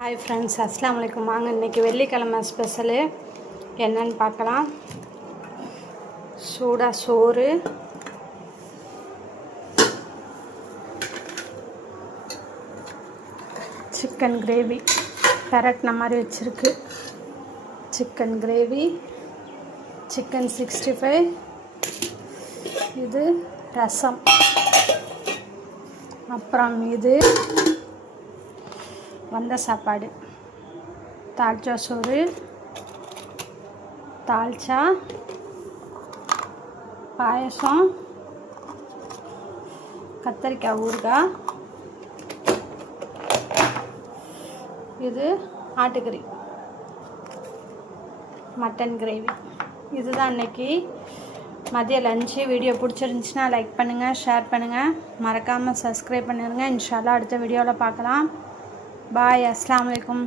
Hi friends, அஸ்ஸலாமு அலைக்கும். வாங்க இன்றைக்கி வெள்ளிக்கிழமை ஸ்பெஷலு என்னன்னு பார்க்கலாம். சூடாக சோறு, சிக்கன் கிரேவி பெரட்டின மாதிரி வச்சுருக்கு. சிக்கன் கிரேவி, சிக்கன் 65, இது ரசம், அப்புறம் இது வந்த சாப்பாடு, தால்ச்சா சோறு, தால்ச்சா, பாயசம், கத்தரிக்காய் ஊறுகாய், இது ஆட்டுக்கறி, மட்டன் கிரேவி. இதுதான் இன்றைக்கி மதிய லஞ்சு. வீடியோ பிடிச்சிருந்துச்சின்னா லைக் பண்ணுங்கள், ஷேர் பண்ணுங்கள், மறக்காமல் சப்ஸ்கிரைப் பண்ணிடுங்க. இன்ஷால்லா அடுத்த வீடியோவில் பார்க்கலாம். பாய். அஸ்ஸலாமு அலைக்கும்.